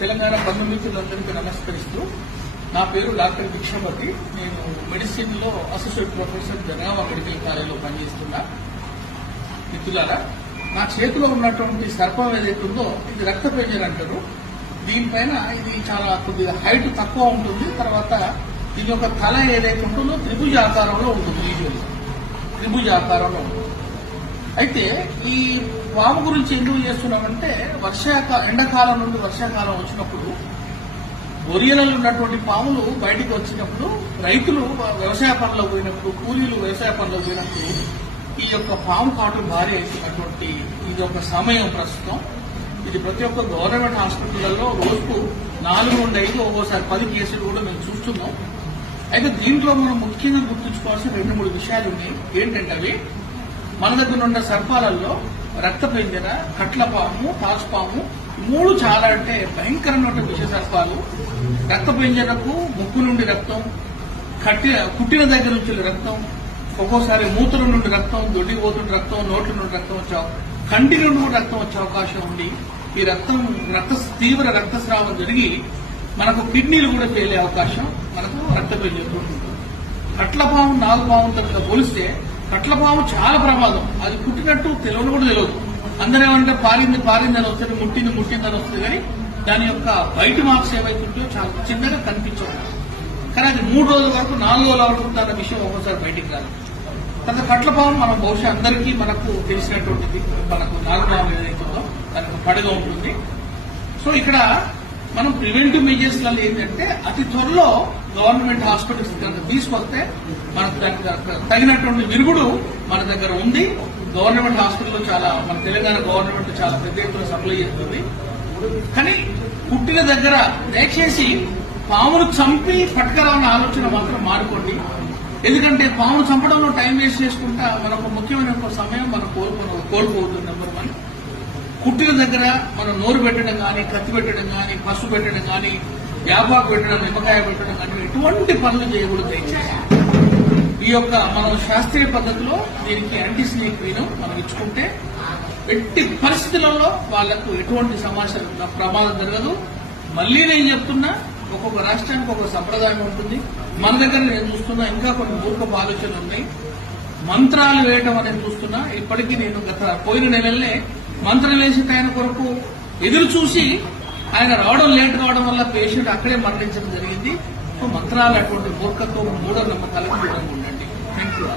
తెలంగాణ బంధుమిత్రులందరికీ నమస్కరిస్తూ, నా పేరు డాక్టర్ భిక్షపతి. నేను మెడిసిన్ లో అసోసియేట్ ప్రొఫెసర్ జనగామ మెడికల్ కాలేజీలో పనిచేస్తున్నా. మిత్రులారా, నా చేతిలో ఉన్నటువంటి సర్పం ఏదైతుందో ఇది రక్తపేంజర్ అంటారు. దీనిపైన ఇది చాలా కొద్దిగా హైట్ తక్కువ ఉంటుంది. తర్వాత దీని యొక్క తల ఏదైతే ఉంటుందో త్రిభుజ ఆకారంలో ఉంటుంది. యూజువల్గా త్రిభుజ ఆకారంలో ఉంటుంది. అయితే ఈ పాము గురించి ఎందుకు చేస్తున్నామంటే, ఎండాకాలం నుండి వర్షాకాలం వచ్చినప్పుడు బొరియలలో ఉన్నటువంటి పాములు బయటికి వచ్చినప్పుడు రైతులు వ్యవసాయ పనులకు పోయినప్పుడు, కూలీలు వ్యవసాయ పనులకు పోయినప్పుడు ఈ యొక్క పాము కాటు భారీ అవుతున్నటువంటి ఇది ఒక సమయం ప్రస్తుతం. ఇది ప్రతి ఒక్క గవర్నమెంట్ హాస్పిటళ్లలో రోజుకు 4 నుండి 5, ఒక్కోసారి 10 కేసులు కూడా మేము చూస్తున్నాం. అయితే దీంట్లో మనం ముఖ్యంగా గుర్తుంచుకోవాల్సిన 2-3 విషయాలు ఉన్నాయి. ఏంటంటే అవి మన దగ్గర ఉన్న సర్పాలలో రక్తపేంజర, కట్లపాము, తాచుపాము 3 చాలా అంటే భయంకరమైన విష సర్పాలు. రక్తపేంజరకు ముక్కు నుండి రక్తం, కుట్టిన దగ్గర నుంచి రక్తం, ఒక్కోసారి మూత్రం నుండి రక్తం, దొడ్డికి పోతుంటే రక్తం, నోట్ల నుండి రక్తం వచ్చావు, కంటి నుండి కూడా రక్తం వచ్చే అవకాశం ఉంది. ఈ తీవ్ర రక్తస్రావం జరిగి మనకు కిడ్నీలు కూడా పేలే అవకాశం మనకు రక్తపేంజరతో ఉంటుంది. కట్లపాము, నాగుపాముతో పోలిస్తే కట్లపాము చాలా ప్రమాదం. అది కుట్టినట్టు తెలియని కూడా తెలియదు. అందరూ ఏమంటే పారిందని వస్తుంది, ముట్టిందని వస్తుంది. కానీ దాని యొక్క బయట మార్క్స్ ఏవైతుంటాయో చాలా చిన్నగా కనిపించవు. కానీ అది 3 రోజుల వరకు, 4 రోజుల వరకు దాని విషయం ఒక్కోసారి బయటికి రాదు. తర్వాత కట్లపాము మనం బహుశా అందరికీ మనకు తెలిసినటువంటిది. మనకు నాగుపాము ఏదైతుందో దానికి పడగ ఉంటుంది. సో ఇక్కడ మనం ప్రివెంటివ్ మెజర్స్ లలో ఏంటంటే అతి త్వరలో గవర్నమెంట్ హాస్పిటల్స్ తీసుకొస్తే మనకు దానికి తగినటువంటి విరుగుడు మన దగ్గర ఉంది. గవర్నమెంట్ హాస్పిటల్లో మన తెలంగాణ గవర్నమెంట్ చాలా పెద్ద ఎత్తున సప్లై చేస్తుంది. కానీ పుట్టిన దగ్గర దయచేసి పామును చంపి పట్టుకరావన్న ఆలోచన మాత్రం మానుకోండి. ఎందుకంటే పామును చంపడంలో టైం వేస్ట్ చేసుకుంటా మనకు ముఖ్యమైన సమయం మనం కోల్పోతుంది. నెంబర్ 1, కుట్టిన దగ్గర మనం నోరు పెట్టడం కానీ, కత్తి పెట్టడం కానీ, పసుపు పెట్టడం కానీ, యాపాకు పెట్టడం, నిమ్మకాయ పెట్టడం కానీ ఎటువంటి పనులు చేయకూడదు. దయచేసి ఈ యొక్క మనం శాస్త్రీయ పద్ధతిలో దీనికి యాంటీ స్నేక్ క్రీమ్ మనం ఇచ్చుకుంటే ఎట్టి పరిస్థితులలో వాళ్లకు ఎటువంటి ప్రమాదం జరగదు. మళ్లీ నేను చెప్తున్నా, ఒక్కొక్క రాష్ట్రానికి ఒక సంప్రదాయం ఉంటుంది. మన దగ్గర నేను చూస్తున్నా ఇంకా కొన్ని మూర్ఖపు ఆలోచనలు ఉన్నాయి. మంత్రాలు వేయటం అనేది చూస్తున్నా. ఇప్పటికీ నేను పోయిన నెలలనే మంత్రం వేసి ఆయన కొరకు ఎదురు చూసి ఆయన లేట్ రావడం వల్ల పేషెంట్ అక్కడే మరణించడం జరిగింది. సో మంత్రాలు అటువంటి మూర్ఖత్వం, మూఢనమ్మకాలకు దూరంగా ఉండండి. Thank you.